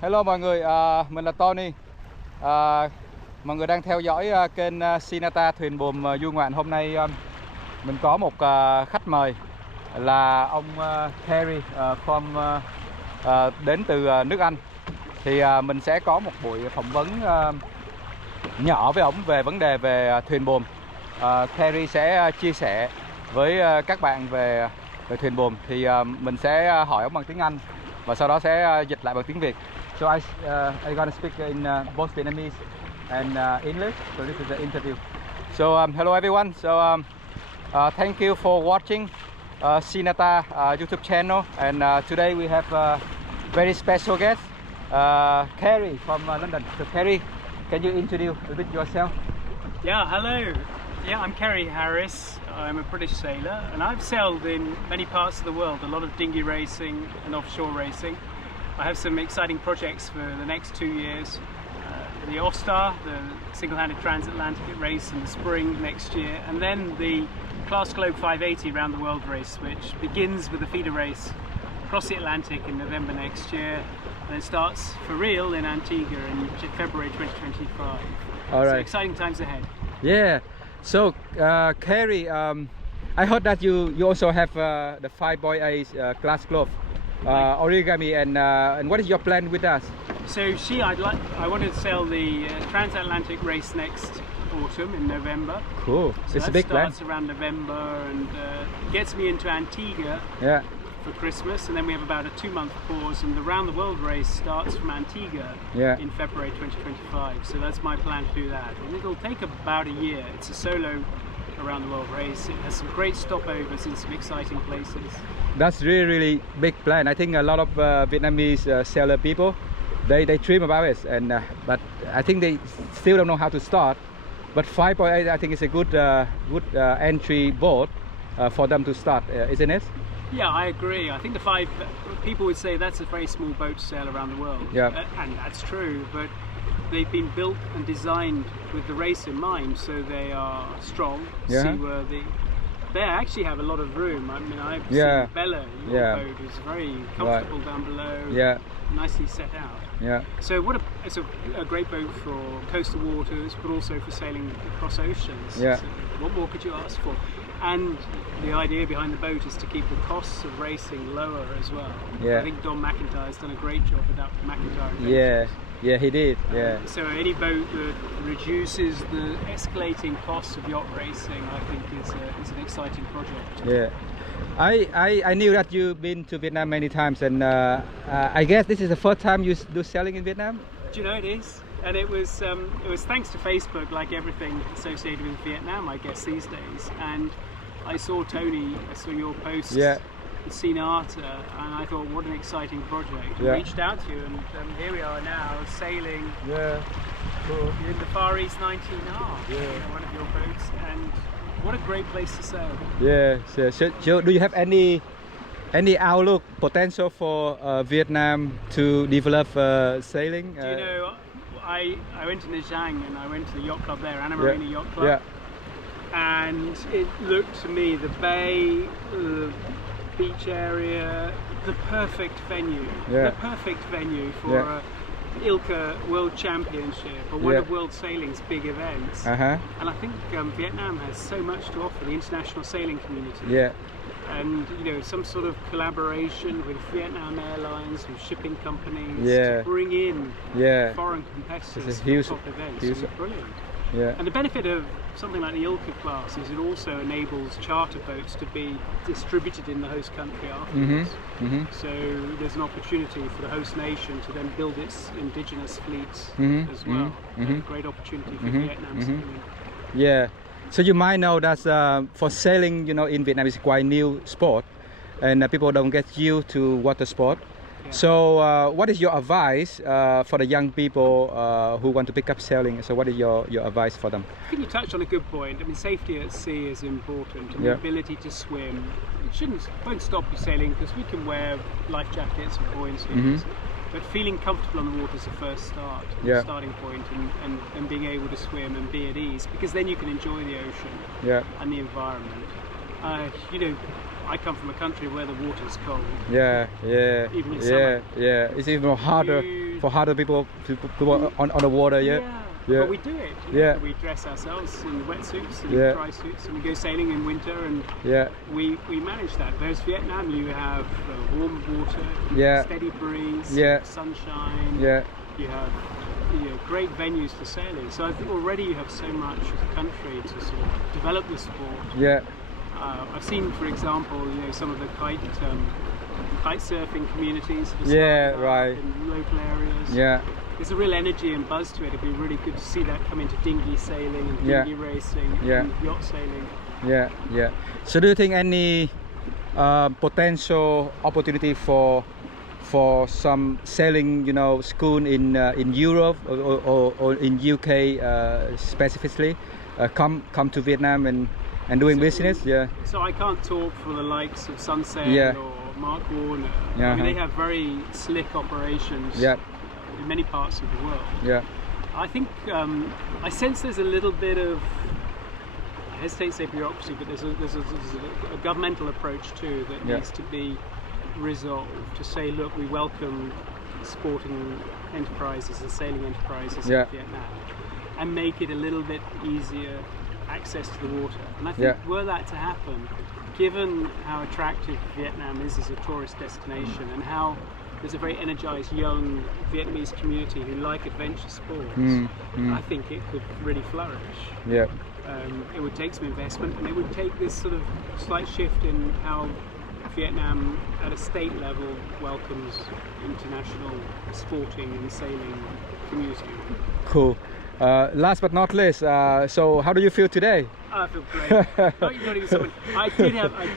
Hello mọi người, mình là Tony. Mọi người đang theo dõi kênh Sinata thuyền buồm du ngoạn. Hôm nay mình có một khách mời là ông Terry đến từ nước Anh. Thì mình sẽ có một buổi phỏng vấn nhỏ với ông về vấn đề về thuyền buồm. Terry sẽ chia sẻ với các bạn về thuyền buồm. Thì mình sẽ hỏi ông bằng tiếng Anh và sau đó sẽ dịch lại bằng tiếng Việt. So I gonna speak in both Vietnamese and English. So this is the interview. So hello everyone. So thank you for watching Sinata YouTube channel. And today we have a very special guest, Kerry from London. So Kerry, can you introduce a bit yourself? Yeah, hello. Yeah, I'm Kerry Harris. I'm a British sailor and I've sailed in many parts of the world, a lot of dinghy racing and offshore racing. I have some exciting projects for the next 2 years. The All-Star, the single-handed transatlantic race in the spring next year, and then the Class Globe 580 round the world race, which begins with a feeder race across the Atlantic in November next year, and then starts for real in Antigua in February 2025. All right. So exciting times ahead. Yeah. So Kerry, I heard that you also have the 5.8 Class Globe origami, and what is your plan with us? So I wanted to sail the transatlantic race next autumn in November. Cool. So It's a big plan. starts around November and gets me into Antigua. Yeah. For Christmas, and then we have about a 2-month pause, and the round the world race starts from Antigua in February 2025. So that's my plan to do that, and it'll take about a year. It's a solo around the world race. It has some great stopovers in some exciting places. That's really big plan. I think a lot of Vietnamese sailor people, they dream about it, and but I think they still don't know how to start. But 5.8, I think is a good entry boat for them to start, isn't it? Yeah, I agree. I think the 5 people would say that's a very small boat to sail around the world. Yeah. And that's true, but they've been built and designed with the race in mind, so they are strong, seaworthy. They actually have a lot of room. I mean, I've seen Bella, your boat is very comfortable down below. Yeah. Nicely set out. Yeah. So it's a great boat for coastal waters, but also for sailing across oceans. Yeah. So what more could you ask for? And the idea behind the boat is to keep the costs of racing lower as well. Yeah. I think Don McIntyre's done a great job with that McIntyre. Yeah, he did. Yeah. So any boat that reduces the escalating costs of yacht racing, I think, is an exciting project. Yeah. I knew that you've been to Vietnam many times, and I guess this is the first time you do sailing in Vietnam? Do you know, it is? And it was thanks to Facebook, like everything associated with Vietnam, I guess, these days. And I saw Tony, I saw your post with Sinata, and I thought, what an exciting project. I reached out to you, and here we are now, sailing in the Far East 19R, one of your boats, and what a great place to sail. Yeah, so do you have any outlook potential for Vietnam to develop sailing? Do you know, I went to Nha Trang and I went to the yacht club there, Anna Marina Yacht Club, and it looked to me, the bay, the beach area, the perfect venue, for a ILCA World Championship or one of World Sailing's big events. And I think Vietnam has so much to offer the international sailing community. And you know, some sort of collaboration with Vietnam Airlines and shipping companies to bring in foreign competitors to top events. It's brilliant. And the benefit of something like the ILCA class is it also enables charter boats to be distributed in the host country afterwards. So there's an opportunity for the host nation to then build its indigenous fleets as well. A great opportunity for Vietnam sailing. Yeah. So you might know that for sailing, you know, in Vietnam is quite new sport, and people don't get used to water sport. So what is your advice for the young people who want to pick up sailing? So what is your advice for them? I think you touched on a good point. I mean, safety at sea is important, and the ability to swim. It won't stop you sailing, because we can wear life jackets and buoyancy. But feeling comfortable on the water is the first starting point, and being able to swim and be at ease, because then you can enjoy the ocean and the environment. You know, I come from a country where the water's cold. Yeah, yeah, Even in yeah, summer. yeah. It's even harder for harder people to go on the water. Yeah, yeah. But we do it. You know, we dress ourselves in wetsuits and dry suits, and we go sailing in winter, and we manage that. Whereas Vietnam, you have warm water, steady breeze, sunshine. Yeah. You have great venues for sailing. So I think already you have so much as a country to sort of develop the sport. Yeah. I've seen, for example, some of the kite surfing communities. Right. In local areas. Yeah. There's a real energy and buzz to it. It'd be really good to see that come into dinghy sailing and dinghy racing and yacht sailing. Yeah, yeah. So do you think any potential opportunity for some sailing, school in Europe or in UK specifically come to Vietnam and doing business? Yeah. So I can't talk for the likes of Sunset or Mark Warner. I mean, they have very slick operations in many parts of the world. Yeah. I think I sense there's a little bit of, I hesitate to say bureaucracy, but there's a governmental approach too that needs to be resolved to say, look, we welcome sporting enterprises and sailing enterprises in Vietnam, and make it a little bit easier access to the water. And I think were that to happen, given how attractive Vietnam is as a tourist destination and how there's a very energized young Vietnamese community who like adventure sports, I think it could really flourish. Yeah. It would take some investment, and it would take this sort of slight shift in how Vietnam at a state level welcomes international sporting and sailing community. Cool. Last but not least, so how do you feel today? I feel great.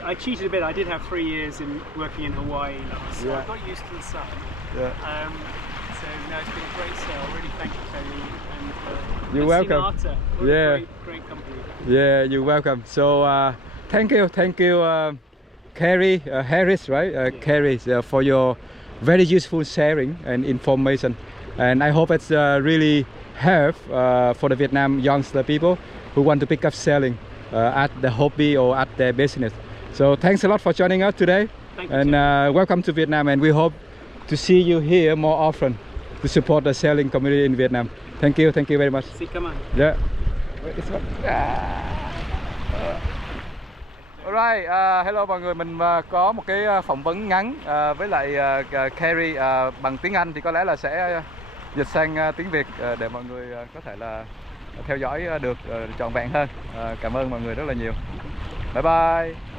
I cheated a bit. I did have 3 years in working in Hawaii last, so I got used to the sun. Yeah. So no, it's been a great sail. Really, thank you, Tony. And you're welcome. Sinatra. What a great company. Yeah, you're welcome. So thank you, Carrie Harris, right? Carrie, for your very useful sharing and information, and I hope it's really help for the Vietnam youngster people who want to pick up sailing at the hobby or at their business. So thanks a lot for joining us today. Thank you, and welcome to Vietnam, and we hope to see you here more often to support the sailing community in Vietnam. Thank you very much. See, come on. Yeah. Alright, hello mọi người, mình có một cái phỏng vấn ngắn với lại Carrie bằng tiếng Anh, thì có lẽ là sẽ dịch sang tiếng Việt để mọi người có thể là theo dõi được trọn vẹn hơn. Cảm ơn mọi người rất là nhiều. Bye bye.